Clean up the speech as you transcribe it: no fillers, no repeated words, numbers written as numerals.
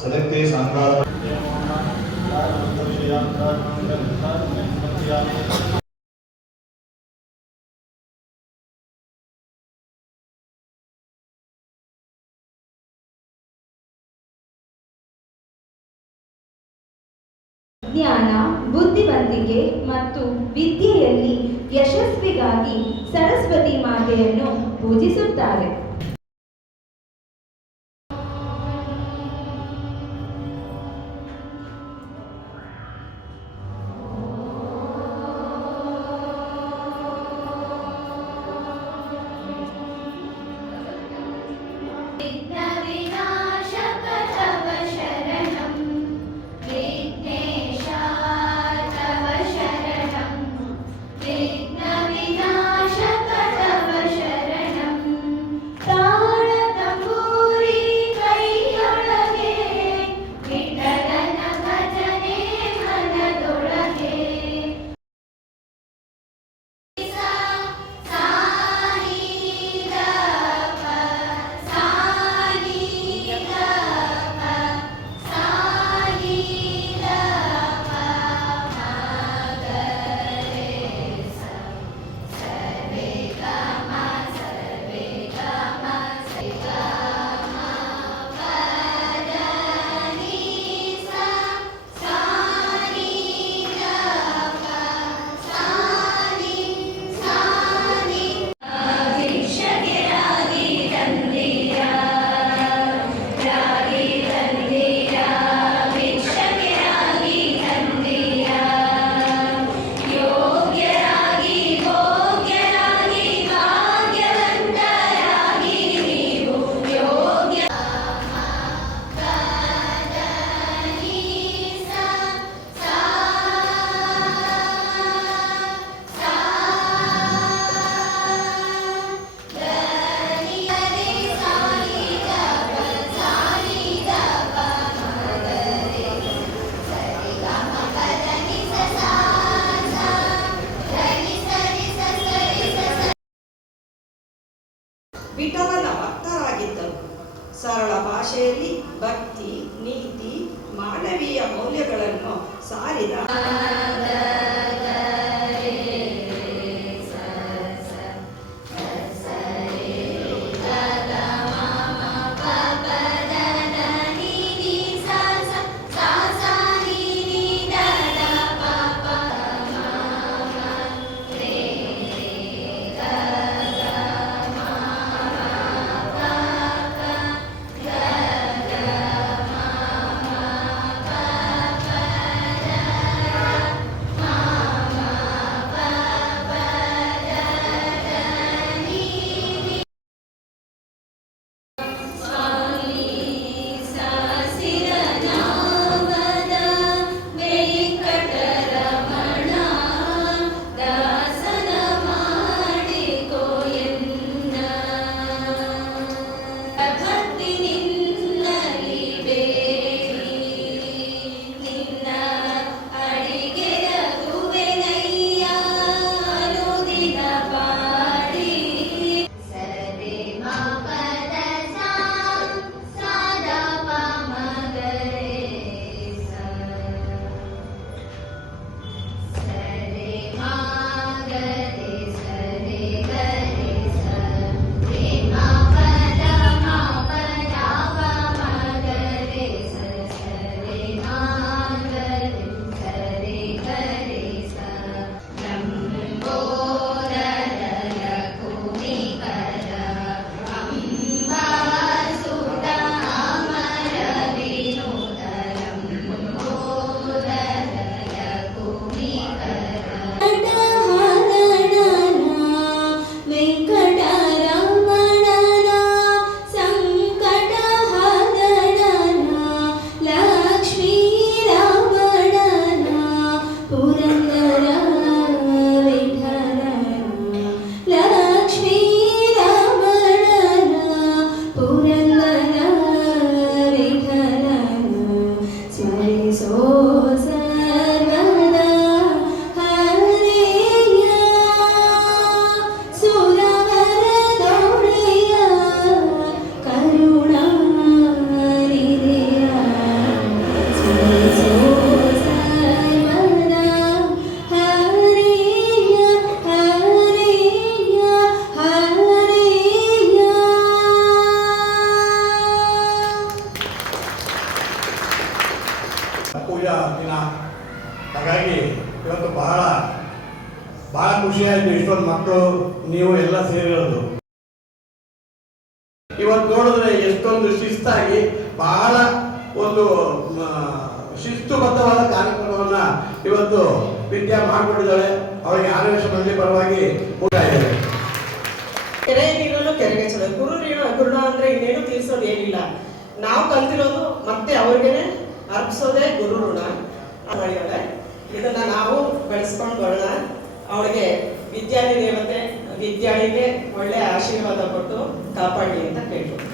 सदक्ते संगार ಜ್ಞಾನ, ಬುದ್ಧಿವಂತಿಕೆ ಮತ್ತು ವಿದ್ಯೆಯಲ್ಲಿ ಯಶಸ್ವಿಗಾಗಿ ಸರಸ್ವತಿ ಮಾತೆಯನ್ನು ಪೂಜಿಸುತ್ತಾರೆ. ವಿಠಲನ ಭಕ್ತರಾಗಿದ್ದರು. ಸರಳ ಭಾಷೆಯಲ್ಲಿ ಭಕ್ತಿ, ನೀತಿ, ಮಾನವೀಯ ಮೌಲ್ಯಗಳನ್ನು ಸಾರಿದ ಪೂಜಾ ದಿನ. ಹಾಗಾಗಿ ಇವತ್ತು ಬಹಳ ಖುಷಿಯಾಯಿತು. ಇಷ್ಟೊಂದು ಮಕ್ಕಳು ನೀವು ಎಲ್ಲ ಸೇರಿರೋದು ಇವತ್ತು ನೋಡಿದ್ರೆ ಎಷ್ಟೊಂದು ಶಿಸ್ತಾಗಿ ಬಹಳ ಒಂದು ಶಿಸ್ತುಬದ್ಧವಾದ ಕಾರ್ಯಕ್ರಮವನ್ನ ಇವತ್ತು ವಿದ್ಯಾ ಮಾಡಿಕೊಂಡಿದ್ದಾಳೆ. ಅವರಿಗೆ ಆರ್ಯವೇಶ ಮಂಡಳಿ ಪರವಾಗಿ ಊಟ ಇದೆ. ಕೆರೆ ನೀರನ್ನು ಕೆರೆಗೆ ಚಲೋ. ಗುರುಣ ಅಂದ್ರೆ ಇನ್ನೇನು ತೀರ್ಸೋದು ಏನಿಲ್ಲ. ನಾವು ಕಲ್ತಿರೋದು ಮತ್ತೆ ಅವ್ರಿಗೇನೆ ಅರ್ಪಿಸೋದೇ ಗುರು ಋಣ ಮಾಡಿದಾಳೆ. ಇದನ್ನ ನಾವು ಬೆಳೆಸ್ಕೊಂಡು ಬರೋಣ. ಅವಳಿಗೆ ವಿದ್ಯಾರ್ಥಿ ದೇವತೆ ವಿದ್ಯಾಳಿಗೆ ಒಳ್ಳೆ ಆಶೀರ್ವಾದ ಕೊಟ್ಟು ಕಾಪಾಡಿ ಅಂತ ಕೇಳ್ಬೋದು.